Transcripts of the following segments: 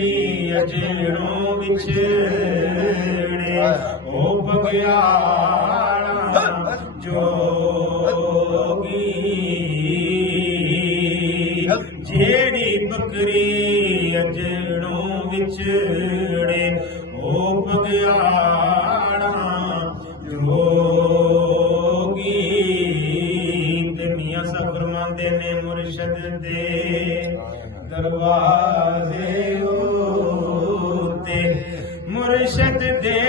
बकरी अजड़ों विछड़े ओ बगियाड़ा जोगी जेड़ी बकरी अजड़ों विछड़े ओ बगियाड़ा जोगी ते मियां साहब फरमांदे ने मुर्शद दे दरवाजे होते मुर्शद दे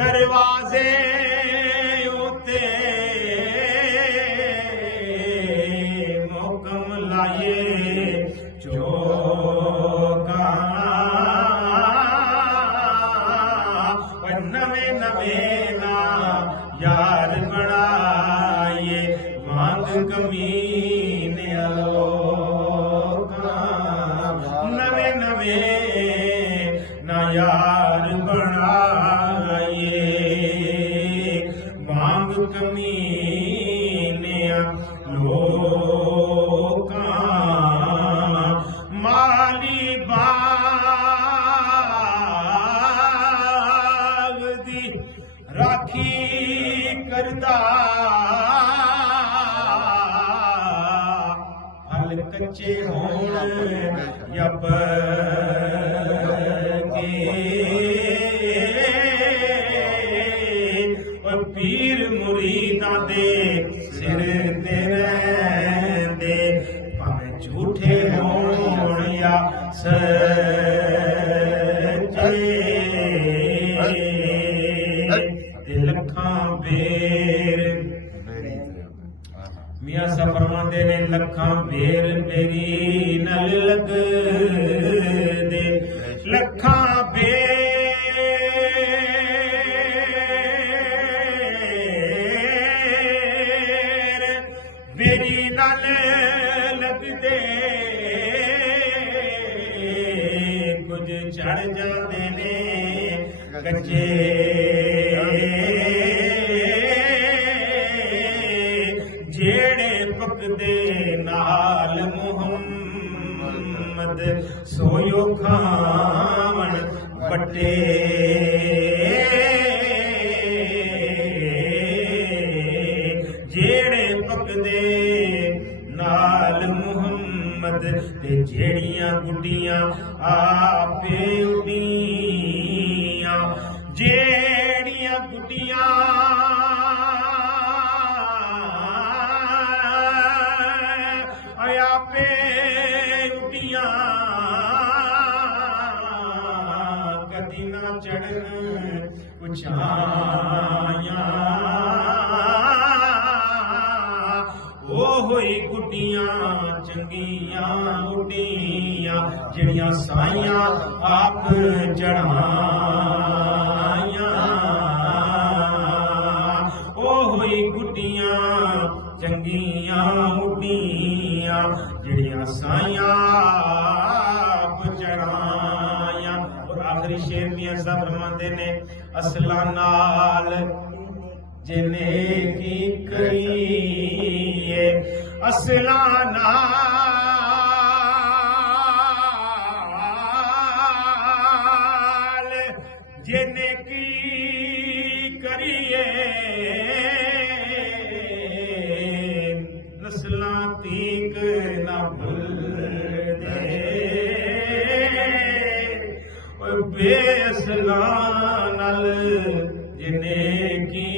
दरवाजे होते मोकम लाए चौका नवे नवे ना यार बनाए मांग कमीने नवे नवे ना यार बनाए मांग कमीने लोका माली बाग दी राखी करदा हल कच्चे होण या पके पीर मुरीदां दे सिर ते रहिंदे भावें झूठे होण या सच्चे लखां बेर मियां साहब फरमांदे ने लखां बेर मेरी नल लगदे लखां बेर मेरी नल लगदे कुछ चढ़ जांदे ने कच्चे जेड़े पकदे नाल मुहम्मद सोयो खावन बट्टे जेड़े पकदे नाल मुहम्मद ते जेड़ियां गुड्डियां आपे उड़ियां जेड़ियां गुड्डियां आपे उड़ियां कदी ना चढ़न उछाया ओ होई गुड्डियां चंगियां उड़ियां जिहड़ियां साइयां आप चढ़ाया ओ होई गुड्डियां चंगियां उड़ियां जिहड़ियां साइयां आप चढ़ाया। और आखिरी शेर मियां साहब फरमांदे ने असला नाल जिने की करिए असला नाल जिने की करिए नस्लां तीक ना भुलदे बेअसलां नाल जिने की